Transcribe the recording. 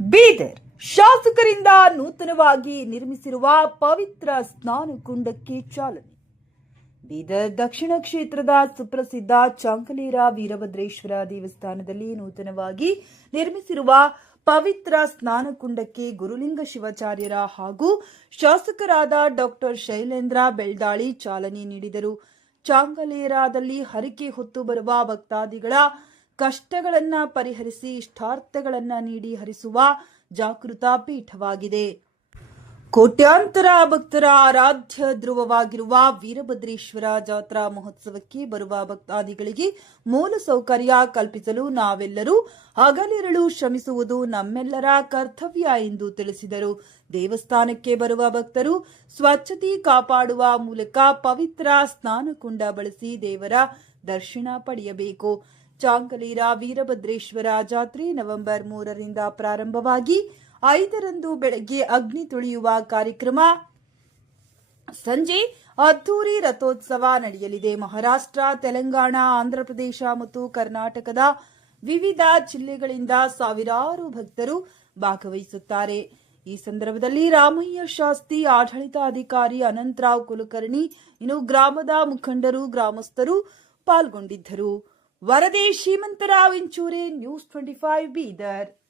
ಬೀದರ್ ಶಾಸಕರಿಂದ ನೂತನವಾಗಿ ನಿರ್ಮಿಸಿರುವ ಪವಿತ್ರ ಸ್ನಾನಕುಂಡಕ್ಕೆ ಚಾಲನೆ. ಬೀದರ್ ದಕ್ಷಿಣ ಕ್ಷೇತ್ರದ ಸುಪ್ರಸಿದ್ಧ ಚಾಂಕಲೇರ ವೀರಭದ್ರೇಶ್ವರ ದೇವಸ್ಥಾನದಲ್ಲಿ ನೂತನವಾಗಿ ನಿರ್ಮಿಸಿರುವ ಪವಿತ್ರ ಸ್ನಾನಕುಂಡಕ್ಕೆ ಗುರುಲಿಂಗ ಶಿವಾಚಾರ್ಯರ ಹಾಗೂ ಶಾಸಕರಾದ ಡಾಕ್ಟರ್ ಶೈಲೇಂದ್ರ ಬೆಳ್ದಾಳಿ ಚಾಲನೆ ನೀಡಿದರು. ಚಾಂಗಲೇರಾದಲ್ಲಿ ಹರಿಕೆ ಹೊತ್ತು ಬರುವ ಭಕ್ತಾದಿಗಳ ಕಷ್ಟಗಳನ್ನ ಪರಿಹರಿಸಿ, ಇಷ್ಟಾರ್ಥಗಳನ್ನ ನೀಡಿ ಹರಿಸುವ ಜಾಗೃತ ಪೀಠವಾಗಿದೆ. ಕೋಟ್ಯಾಂತರ ಭಕ್ತರ ಆರಾಧ್ಯ ಧ್ರುವವಾಗಿರುವ ವೀರಭದ್ರೇಶ್ವರ ಜಾತ್ರಾ ಮಹೋತ್ಸವಕ್ಕೆ ಬರುವ ಭಕ್ತಾದಿಗಳಿಗೆ ಮೂಲ ಸೌಕರ್ಯ ಕಲ್ಪಿಸಲು ನಾವೆಲ್ಲರೂ ಹಗಲಿರಳು ಶ್ರಮಿಸುವುದು ನಮ್ಮೆಲ್ಲರ ಕರ್ತವ್ಯ ಎಂದು ತಿಳಿಸಿದರು. ದೇವಸ್ಥಾನಕ್ಕೆ ಬರುವ ಭಕ್ತರು ಸ್ವಚ್ಛತೆ ಕಾಪಾಡುವ ಮೂಲಕ ಪವಿತ್ರ ಸ್ನಾನಕುಂಡ ಬಳಸಿ ದೇವರ ದರ್ಶನ ಪಡೆಯಬೇಕು. ಚಾಂಕಲೀರ ವೀರಭದ್ರೇಶ್ವರ ಜಾತ್ರೆ ನವೆಂಬರ್ ಮೂರರಿಂದ ಪ್ರಾರಂಭವಾಗಿ ಐದರಂದು ಬೆಳಗ್ಗೆ ಅಗ್ನಿ ತುಳಿಯುವ ಕಾರ್ಯಕ್ರಮ. ಸಂಜೆ ಅದ್ದೂರಿ ರಥೋತ್ಸವ ನಡೆಯಲಿದೆ. ಮಹಾರಾಷ್ಟ್ರ, ತೆಲಂಗಾಣ, ಆಂಧ್ರಪ್ರದೇಶ ಮತ್ತು ಕರ್ನಾಟಕದ ವಿವಿಧ ಜಿಲ್ಲೆಗಳಿಂದ ಸಾವಿರಾರು ಭಕ್ತರು ಭಾಗವಹಿಸುತ್ತಾರೆ. ಈ ಸಂದರ್ಭದಲ್ಲಿ ರಾಮಯ್ಯ ಶಾಸ್ತಿ ಆಡಳಿತಾಧಿಕಾರಿ ಅನಂತರಾವ್ ಕುಲಕರ್ಣಿ, ಇನ್ನು ಗ್ರಾಮದ ಮುಖಂಡರು, ಗ್ರಾಮಸ್ಥರು ಪಾಲ್ಗೊಂಡಿದ್ದರು. ವರದಿ Shrimantrao Inchure news twenty five Bidar.